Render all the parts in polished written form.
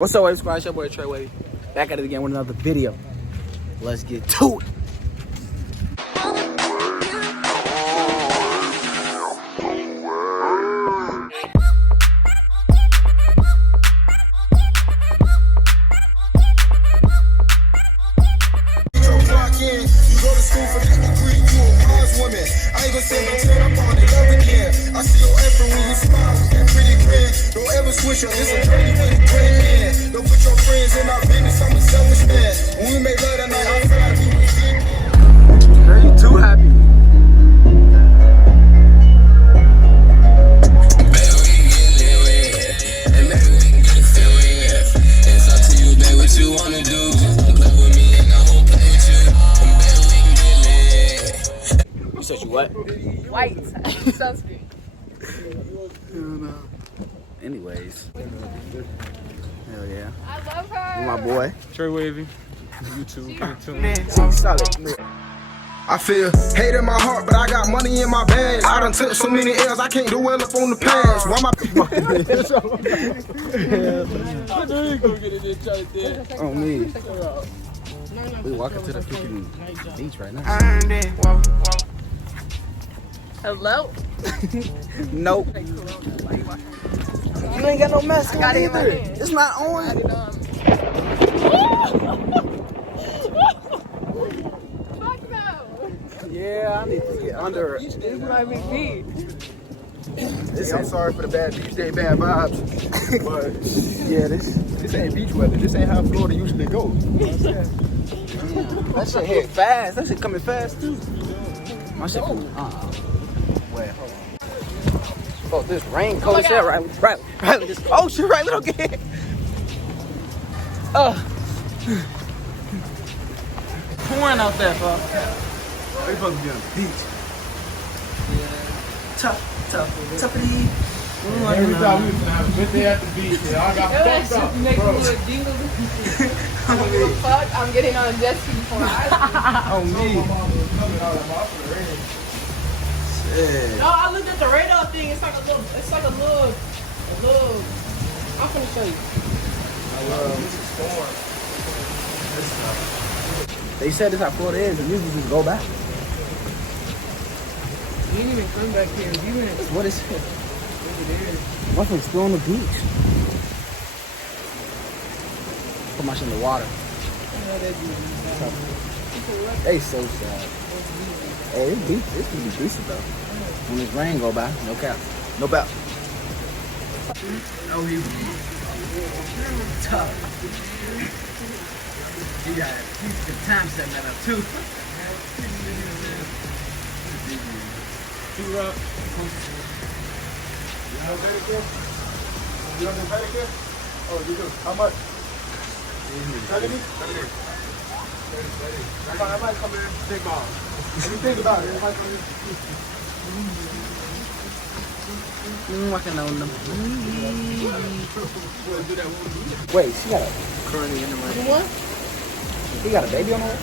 What's up, Wave Squad? It's your boy Trey Wavy. Back at it again with another video. Let's get to it. I see your effort when you smile, that pretty grin. Don't ever switch up, it's a journey with a great man. Don't put your friends in our business, I'm a selfish man. When we made love that night, I feel like we was deep. Girl, you too happy. It's up to you, babe, what you wanna do. Don't play with me and I won't play with you. You said you what? White sunscreen. Anyways. Hell yeah. I love her. You my boy. Trey Wavy, YouTube. Solid. I feel hate in my heart, but I got money in my bag. I done took so many L's, I can't do well up on the past. Why my Oh, me. We walking to the freaking beach right now. Hello. Nope. You ain't got no mask on got it in my either. hand. It's not on. Talk about. Yeah, I need to get under it. This might be me. I'm sorry for the bad beach day, bad vibes. But Yeah, this ain't beach weather. This ain't how Florida usually goes. that shit hit fast. That shit coming fast too. My shit coming. Where? Oh, this rain cold shit, right? This, oh shit, right, little kid. Pouring out there, bro. They supposed to be on the beach. Toughy. Every time we was gonna have a good day at the beach, I got fucked up, bro. Fuck, I'm getting on a jet ski before I. Oh me. No, I looked at the radar thing. It's like a little. I'm gonna show you. They said this how Florida is, and usually just go back. You didn't even come back here. You went. What is it? Motherfuckers still on the beach. Put my shit in the water. They so sad. Hey, this beach, this could be decent though. When this rain go by, no cap, no doubt. Oh, he's tough. He got the time setting that up too. Too rough. You know pedicure? You know pedicure? Oh, you do. How much? 70? I might come in and think about it. What do you think about it? I might come in. Walking on them. Wait, she got a Currently in the rain. What? he got a baby on her?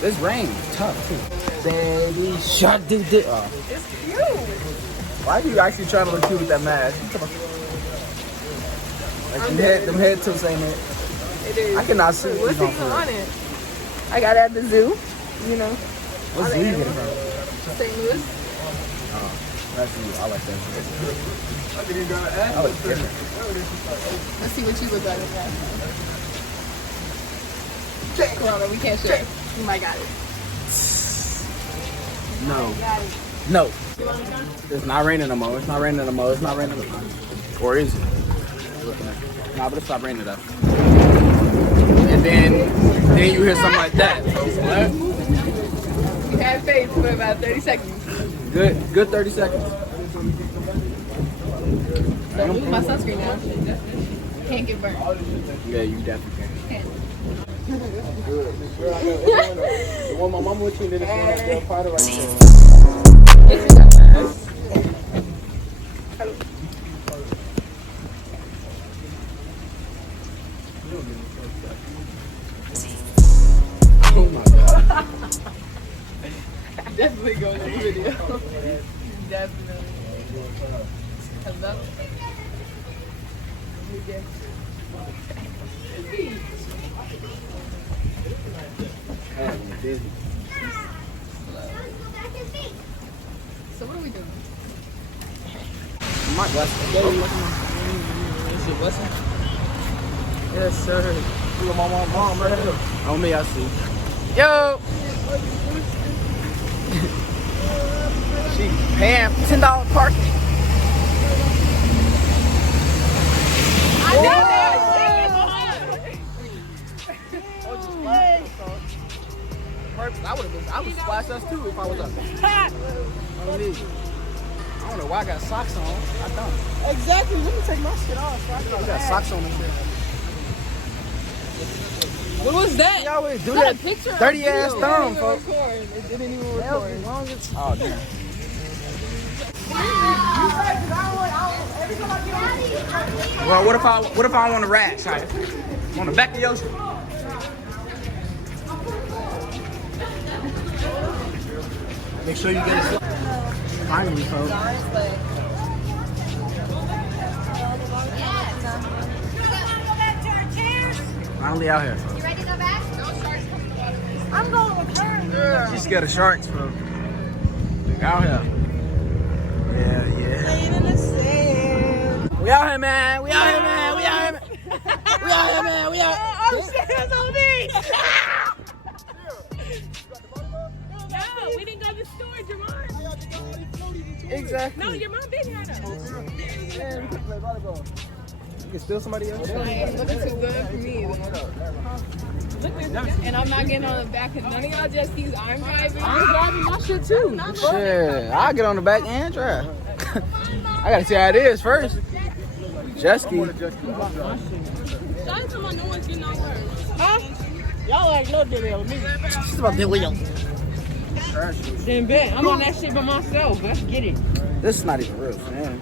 This rain is tough too. Baby, shut the dick. It's cute. Why are you actually trying to look cute with that mask? Like them head tips ain't it? It is. I cannot see What's what even on it? I got it at the zoo. You know, What's all you the getting animals. from? St. Louis. That's you. I like that. I think you got an ass. I look different. Let's see what you look like. Come on, we can't share. You might got it. No. Got it. No. It's not raining no more. It's not raining no more. It's not raining no more. Or is it? Nah, but it stopped raining though. And then you hear something like that. What? You had faith for about 30 seconds. Good 30 seconds. Don't lose my sunscreen now. Can't get burnt. Yeah, you definitely can. Can't. The one my mama with you, then it's one up there, part of right there. Oh my god. Definitely going in the video. Definitely. Hello. So what are we doing? My blessing. Is your blessing? Yes, sir. You got my mom right here. On me, I see. Yo! She paying $10 parking. I would splash us too if I was up there. I don't know why I got socks on. I don't. Exactly. Let me take my shit off. I got socks on and shit. What was that? You always do Is that that a picture? 30 ass thumb, folks. It didn't even record. Oh, damn. Well, what if I want a rat, Shia? On the back of your shit? Make sure you get it. Finally, folks. Finally out here. You ready to go back? I'm going with her. She's scared of sharks, bro. Out here. Yeah. Laying in the sand. We out here, man. We out here, man. We out here, man. We out here, man. We out here. Oh, shit, it's on me. No, we didn't go to the store, Jamar. Exactly. No, your mom been here though. Man, we can play volleyball. You can steal somebody else. It's looking too good for me. And I'm not getting on the back because none of y'all just use I'm driving. I'm driving my shit too. Shit, I'll get on the back and drive. I gotta see how it is first. Jet ski. Shout out to my no one's getting on work. Huh? Y'all ain't no deal with me. She's about to wheel. Then bet. I'm on that shit by myself. Let's get it. This is not even real sand.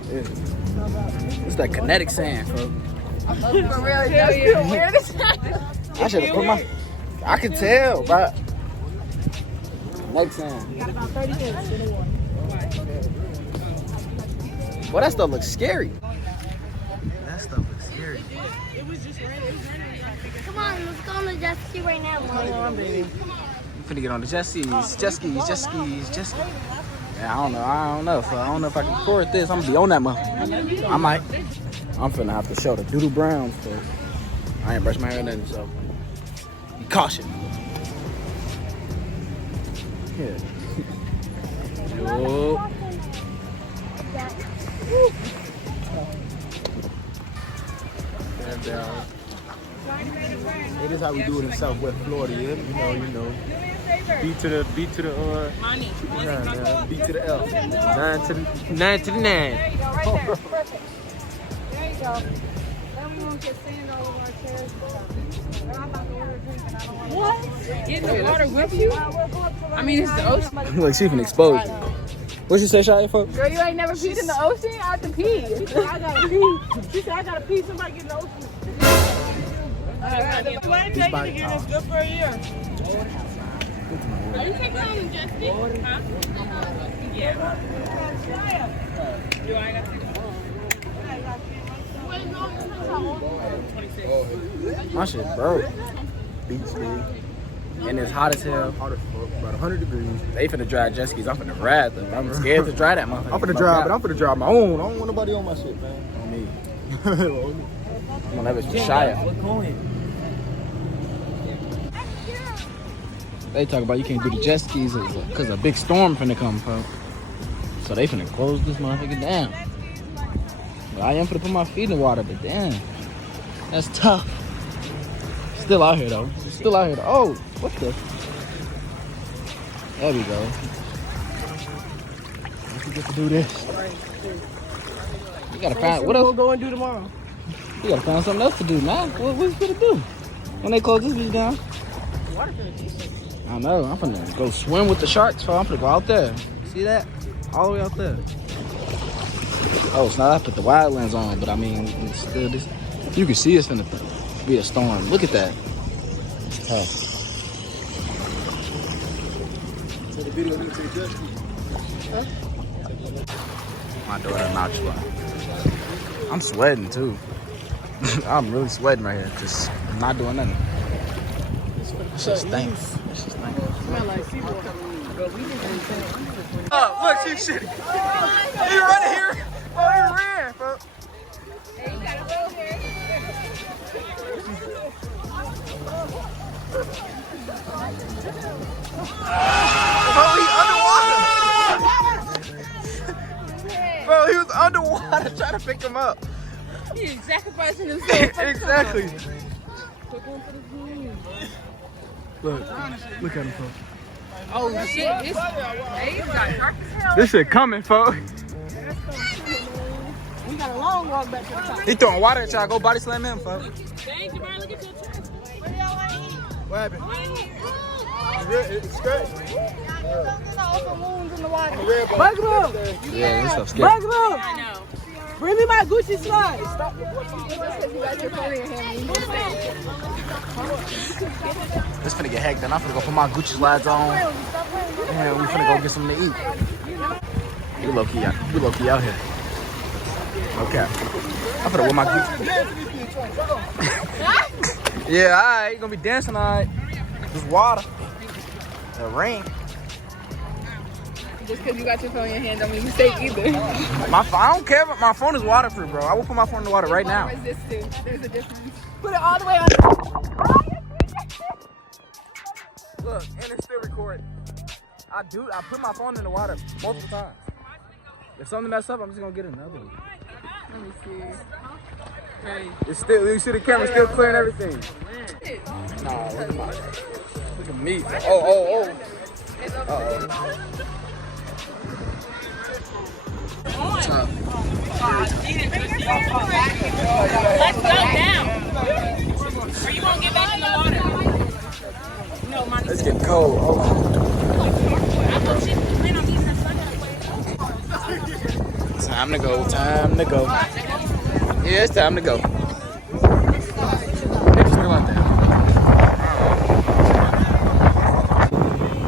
It's that kinetic sand, folks. For real, it does feel weird as heck. I should have put my. I can tell, but kinetic sand. Got about 30 minutes in the water. Well, that stuff looks scary. That stuff looks scary. Come on, let's go on the jet ski right now, Mom. I'm finna get on the jet skis. Jet skis. Yeah, I don't know. So I don't know if I can record this. I'm gonna be on that motherfucker. I might. I'm finna have to show the doodle browns, so I ain't brushed my hair or nothing, so be caution. Yeah. Yo. And it is how we do it in Southwest Florida, yeah. You know. Beat to the Money. yeah, man. Beat to the L. 9 to the 9. There you go, right there. Perfect. There you go. Then we won't get sand all over our chairs. I'm about to order a drink and I don't want What? In the water with you? I mean, it's the ocean. Look, she finna expose you. What you say, Shia, folks? Girl, you ain't never peed in the ocean? I have to pee. She said, I gotta pee. She said, I gotta pee. Somebody get in the ocean. The plane taking again is good for a year. Are you taking on the jet ski? Huh? Yeah. Do I got to take it? My shit broke. Beach speed. And it's hot as hell. Hot as fuck. About 100 degrees. They finna drive jet skis. I'm finna ride them. I'm scared to drive that motherfucker. I'm finna drive, but I'm finna drive my own. I don't want nobody on my shit, man. On me. I'm gonna have it for Shia. They talk about you can't do the jet skis because a big storm finna come, folks. So they finna close this motherfucker down. But I am finna put my feet in the water, but damn. That's tough. Still out here though. Still out here though. Oh, what the? There we go. We get to do this. You gotta find what else? We'll go and do tomorrow. You gotta find something else to do now. What we gonna do when they close this bitch down? I know. I'm finna go swim with the sharks. So I'm finna go out there. See that? All the way out there. Oh, it's not. I put the wildlands on, but I mean, it's still this. You can see it's finna be a storm. Look at that. It's tough. So the video to the jet ski. Huh? My daughter not sweating. I'm sweating too. I'm really sweating right here. Just not doing nothing. That shit stink. Smell like seawater. But we just ain't saying. Oh, look, she's shitty. He running here. Oh, he ran, bro. Hey, you gotta go here. Bro, he was underwater trying to pick him up. He's sacrificing himself. Exactly. Look at him, folks. Oh shit! This got dark as hell. This shit coming, folks. We got a long walk back to the top. He throwing water at y'all. Go body slam him, folks. Thank you, man. Look at your chest. Where y'all want to eat? What happened? It's scratched. Some wounds in the water. Bugaboo! Yeah, this stuff's scary. Bugaboo! I know. Bring me my Gucci slides. It's finna get hectic. I'm finna go put my Gucci slides on. And we finna go get something to eat. We low key out here. Okay. I'm finna wear my Gucci. Yeah, alright. You gonna be dancing alright. Just water. The rain. Just because you got your phone in your hand don't mean you safe either. I don't care, but my phone is waterproof, bro. I will put my phone in the water right now. Resist too. There's a difference. Put it all the way on. Look, and it's still recording. I put my phone in the water multiple times. If something mess up, I'm just gonna get another one. Let me see. Right. It's still, you see the camera still clearing everything. Nah, look at me. Oh. Let's go down. Or you won't get back in the water. No, money. It's getting cold. Time to go. Yeah, it's time to go. Pictures still out there.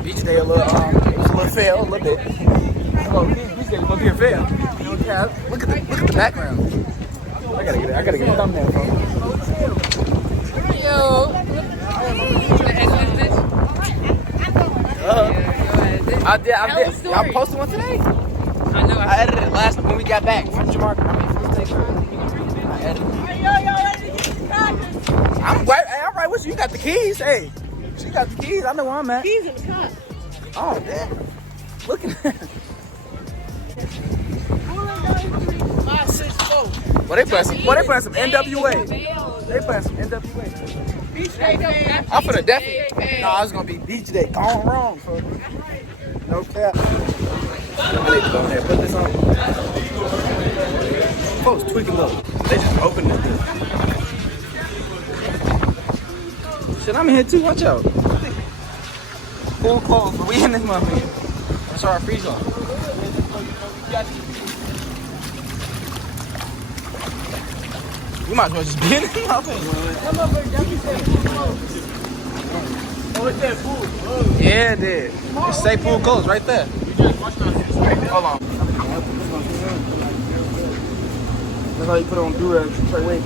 Beach day a little fail, a little bit. Beach day look here fail. Look at the background. I gotta get a thumbnail, bro. Yo. I did. Y'all posted one today? I know. I edited it last when we got back from Jamaica. I edited it. I'm right with you. You got the keys. Hey, she got the keys. I know where I'm at. Keys in the cup. Oh, damn. Looking at it. Well, they playing some NWA. They playing some NWA. I'm for the definitely. Nah, it's gonna be beach day. Gone wrong, folks. No cap. I need to go ahead and put this on. Folks tweaking low. They just opened it. Shit, I'm in here too. Watch out. Full clothes, but we in this motherfucker. That's our freeze on. You might as well just be in this motherfucker. Oh, it's that pool. Yeah, it did. It say pool clothes right there. Hold on. That's how you put it on do-rags. Trey Wavy.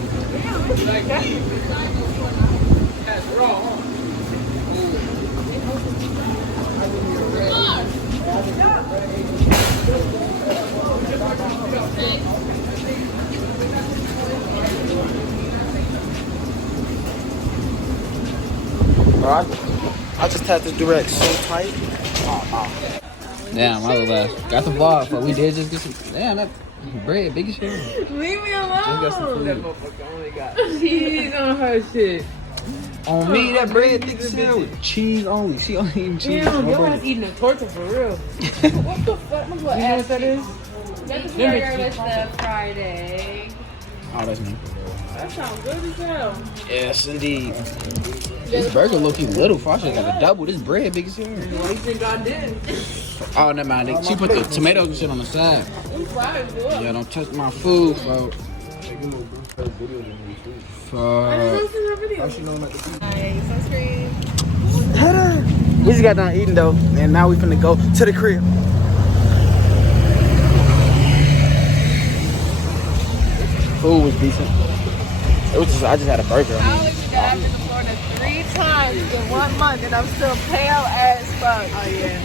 I just tapped the direct so tight. Damn, I was got the vlog, but we did just get some. Damn, that bread, big as shit. Leave me alone. Just got some That food. motherfucker only got cheese on her shit. On me, that bread thick as hell with cheese only. She only eating cheese. Damn, your ass eating a torta for real. What the fuck? You know what that is? That's the burger with the fried egg. Oh, that's me. That sounds good as hell. Yes, indeed. This burger look little. I should got a double. This bread big as hell. Why you think I did? Oh, never mind. She put the tomatoes and shit on the side. Yeah, don't touch my food, folks. We just got done eating though, and now we finna go to the crib. Food was decent. It was just I just had a burger. I always got after the Florida it 3 times in 1 month, and I'm still pale as fuck. Oh yeah.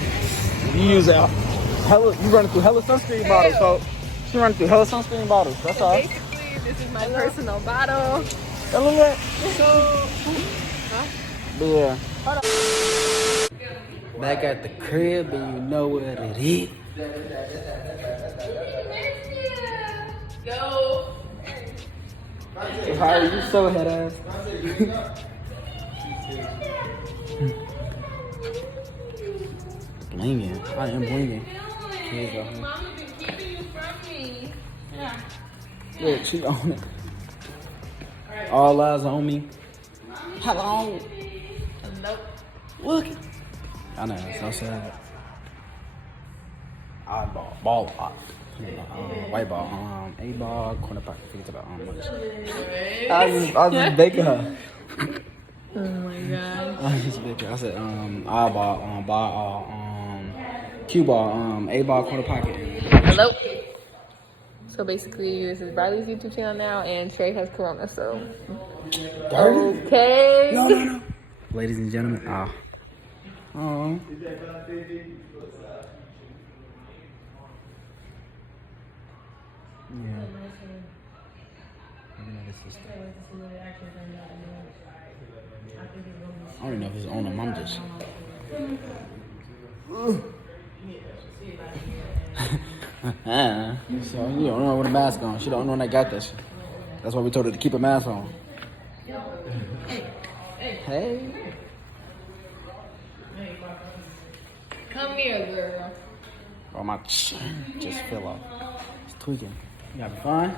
You use you running through hella sunscreen bottles, so she running through hella sunscreen bottles. That's all. Basically, this is my personal bottle. Look at yeah. Back at the crib, and you know what it is. Go. How are you so head ass? Blinging. I am blinging. Here you go. Mama been keeping you from me. Yeah. Look, she on it. All eyes on me. Hello. Hello. Look. I know, it's so sad. Ball pop. White ball. A ball, corner pocket. I think it's about much. I was just baking her. Oh my god. I was just baking her. I said, I ball, Q ball, A ball, corner pocket. Hello. So basically, this is Bradley's YouTube channel now, and Trey has corona, so. Okay. No. Ladies and gentlemen, Oh. Yeah. I don't even know if it's on them. I'm just. So you don't know with a mask on. She don't know when I got that shit. That's why we told her to keep a mask on. Hey. Come here, girl. Oh, my chin just fell off. It's tweaking. You gotta be fine.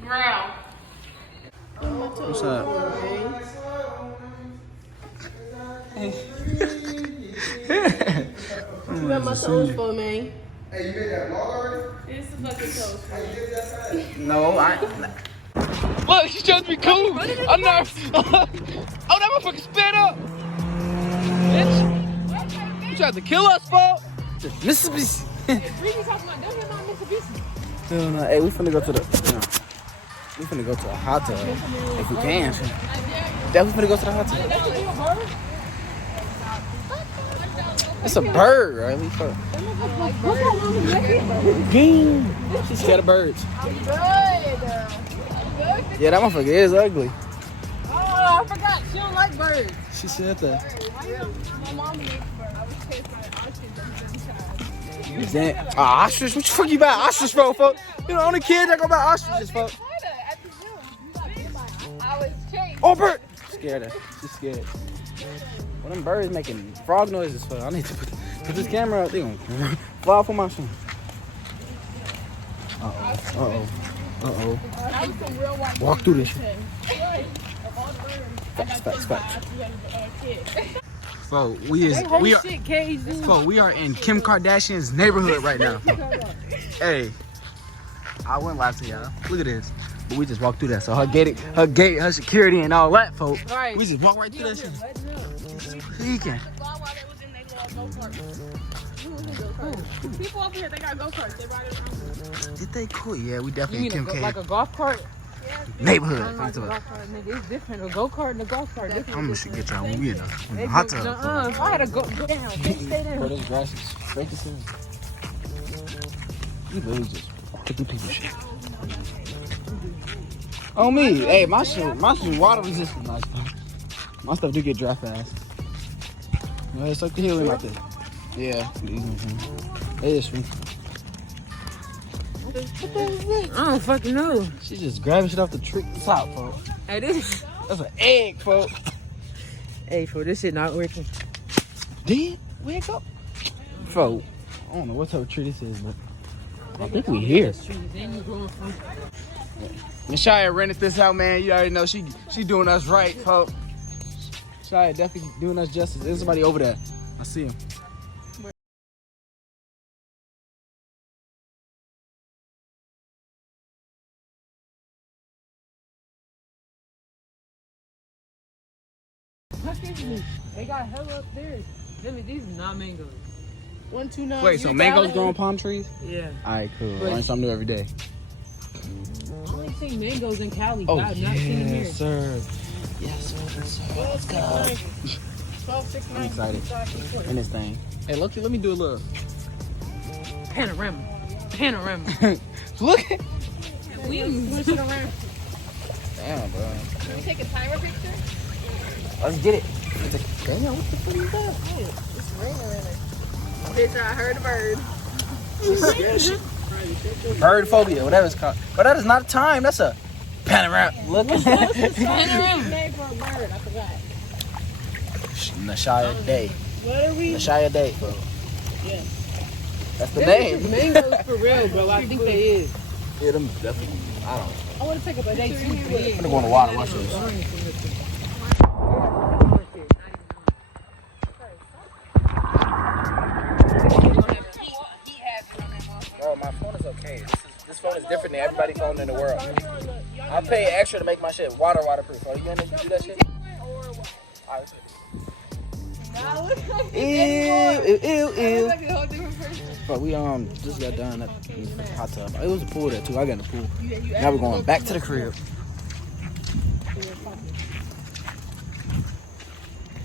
Bro. What's up? You got my toes for, man. Hey, you made that vlog already? It's a fucking toes for. No, Look, she's trying to be cool. I'm not. Oh, that motherfucker spit up. Bitch. You tried to kill us, folks. Mississippi. No, hey, we finna go to the. We finna go to a hot tub if we can. Definitely finna go to the hot tub. It's a bird, right? Game. She's scared of birds. Yeah, that motherfucker is ugly. Oh, I forgot. She don't like birds. She said that. My mom likes birds. I was chasing my ostrich. Ostrich? What the fuck you buy ostrich for, folks? You the only kid that go buy ostriches, folks. I was chasing. Oh, bird! Scared her. She's scared. Well, them birds making frog noises for. I need to put this camera up. They gonna fly off on my son. Uh-oh. Walk through this shit. Facts. Folks, we are in Kim Kardashian's neighborhood right now. Hey, I wouldn't lie to y'all. Look at this. But we just walked through that. So her gate, her security and all that, folks. Right. We just walked right through that shit. Peeking. People over here, they got go-karts. They ride around. Did they cool? Yeah, we definitely Kim K. Like a golf cart? Neighborhood. Like a golf cart, nigga. It's different. A go-kart and a golf cart. I'm gonna get y'all when we in the hot tub. If I had to go down, stay down. Bro, this grass is straight to ceiling. You literally just walking through people's shit. On me. Hey, my shit water resistant. My stuff do get dry fast. Go ahead, suck the heel in like that. Yeah. It is true. I don't fucking know. She's just grabbing shit off the tree top, folks. Hey, this. That's an egg, folks. Hey, for this shit not working. Did wake up? Folks, I don't know what type of tree this is, but I think we here. Miss Shia rented this out, man. You already know she doing us right, folks. Shia definitely doing us justice. There's somebody over there. I see him. They got hella up there. These are not mangoes. 129. Wait, so mangoes grow on palm trees? Yeah. All right, cool. Learn something new every day. Only only seen mangoes in Cali. Oh, I've not seen them here. sir. Yes, sir. Let's go. 12, 6, 9, I'm excited. In this thing. Hey, look, let me do a little. Panorama. Look at. Wings. Damn, bro. Can we take a timer picture? Let's get it. Damn, what the fuck is that? It's raining in it. Bitch, I heard a bird. Bird phobia, whatever it's called. But that is not a time. That's a panorama. Look at that. Panorama. Name for a bird, I forgot. Nashaya Day. What are we? Nashaya Day, bro. Yeah. That's the name. Mangoes for real, bro. I think they is. Yeah, them definitely. I don't know. I want to take a picture. They too big. I'm gonna go in the water. Watch this. Bro, my phone is okay. This phone is different than everybody's phone in the world. I pay extra to make my shit waterproof. Are you gonna do that shit? Alright. Ew. But we just got done at the hot tub. It was a pool there too. I got in the pool. Now we're going back to the crib.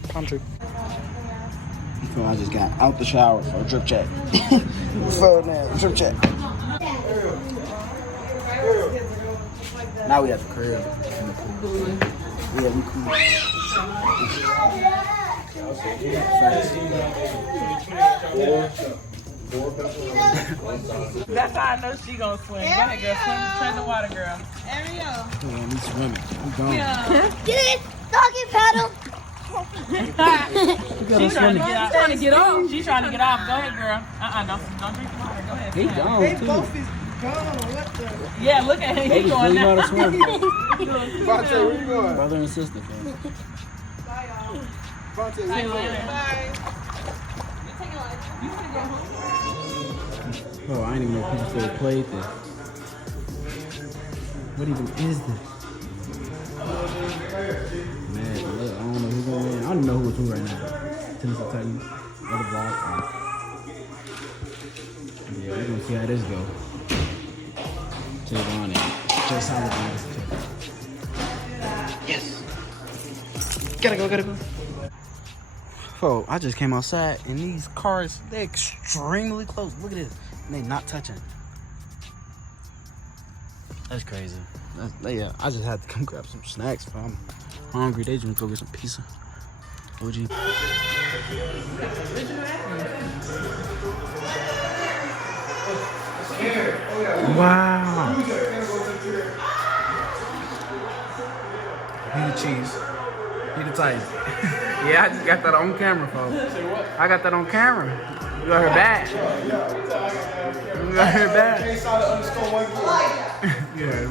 Palm tree. I just got out the shower for a drip check. So now, drip check. Now we at the crib. Yeah, we cool. That's how I know she gonna swim. Go ahead, girl. Swim in the water, girl. Ariel. Yeah, we swimming. We going. Get it, doggy paddle. She's trying to get off. She's trying to get off. Go ahead, girl. Don't drink the water. Go ahead. He gone too. Yeah, look at him. He going know now. how to swim. Vontae, where you going? Brother and sister. Bro. Vontae, Bye. Oh, I didn't even know people still played this. What even is this? Man, look, I don't know who's going to win. I don't know who it's who right now. Tennessee Titans, other ball. Yeah, we're going to see how this goes. Javon and Jay Solid. Yes. Gotta go. Bro, I just came outside and these cars, they're extremely close. Look at this. And they not touching. That's crazy. Yeah, I just had to come grab some snacks. Bro. I'm hungry. They just go get some pizza. OG. Wow. He the cheese. He the Titan. Yeah, I just got that on camera, folks. I got that on camera. You got her bad. You got her bad. Yeah.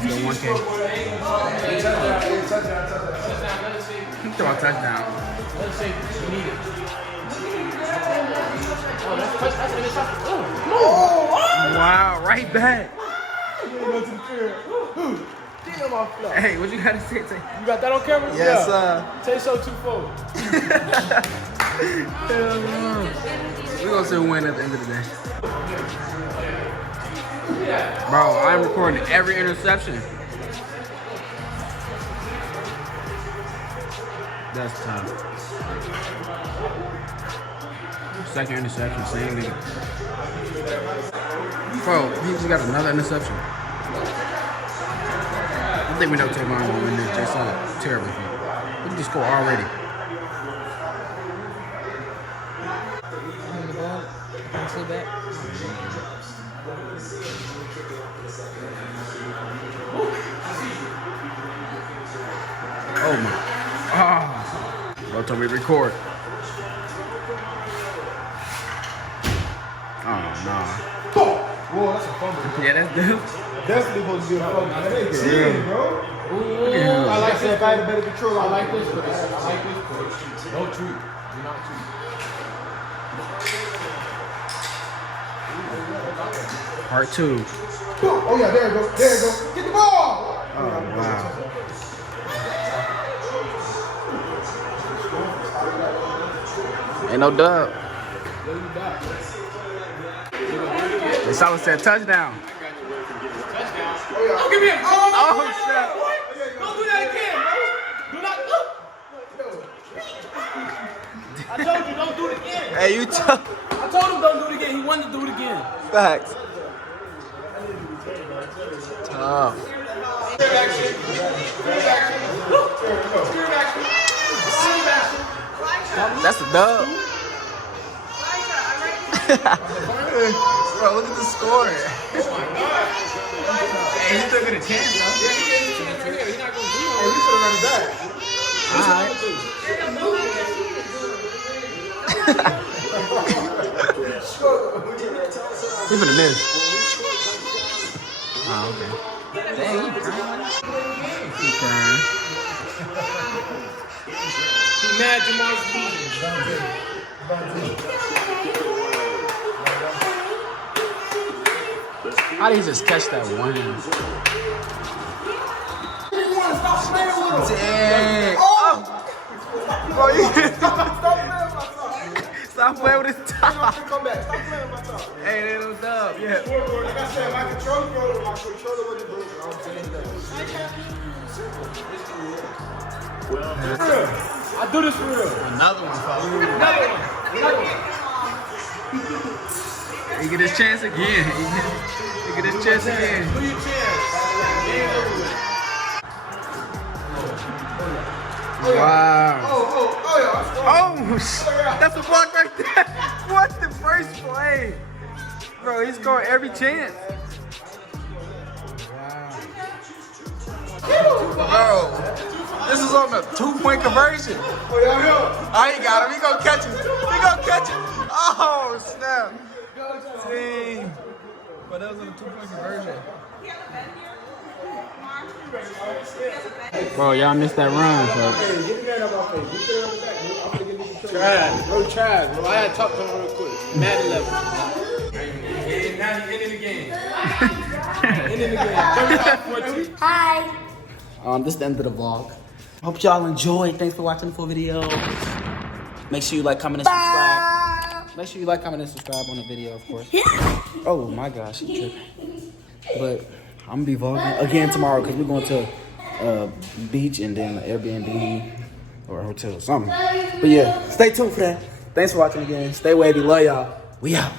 Trey 1K. He's throwing a touchdown. Let's say you need it. Wow, right back. Go to the crib. Damn, my fly. Hey, what you gotta say? You got that on camera? Yes, Tay Show 2-4. We're gonna see who win at the end of the day. Bro, I'm recording every interception. That's tough. Second interception, same nigga. Bro, he just got another interception. I think we know Tavon will win this. Jay Solid, terrible. Look at this score already. Oh my. Oh. Bro told me to record. Oh no. Whoa, that's a fumble. Yeah, that's good. Definitely supposed to be a fumble. That ain't cheating, bro. Yeah. I like this. If I had a better control, I like this. But don't tweet. Do not tweet. Part 2. Oh yeah, there you go. There you go. Get the ball. Oh wow. Ain't no dub. They Solid said touchdown. Don't give me a Oh, snap. Don't do that again, bro. Do not. I told you, don't do it again. Hey, you tough. I told him don't do it again. He wanted to do it again. Facts. Tough. That's a dub. Bro, look at the score. Hey, he still get a chance, though. Yeah, he gave him a chance right here. He's not going to do it. Hey, we could have run it back. Alright. He's gonna miss. Oh, okay. Dang, he crying. He crying. He mad Jamal's losing. How did he just catch that one? Dang. Oh! Bro, you stop playing with his top. Come back. Stop playing with my top. Hey, they don't dub. Yeah. Like I said, my controller wasn't broken. I'm saying that. I do this for real. Another one, folks. Another one. He get his chance again. He get his chance again. Do your chance. Wow. Oh, Oh, that's a block right there. What the first play? Bro, he's scoring every chance. Wow. Bro, this is on a 2-point conversion. Oh, he got him. He gonna catch him. He gonna catch him. Oh, snap. Dang. But that was on a 2-point conversion. Bro, y'all missed that run, folks. trash, bro, trash, bro. I had to talk to him real quick. Mad 11. And now he's ending the game. Ending the game. 35-14. Hi. This is the end of the vlog. Hope y'all enjoyed. Thanks for watching the full video. Make sure you like, comment, and subscribe. Make sure you like, comment, and subscribe on the video, of course. Oh my gosh, she tripping. But I'm gonna be vlogging again tomorrow because we're going to beach and then Airbnb or a hotel or something. But yeah, stay tuned for that. Thanks for watching again. Stay wavy. Love y'all. We out.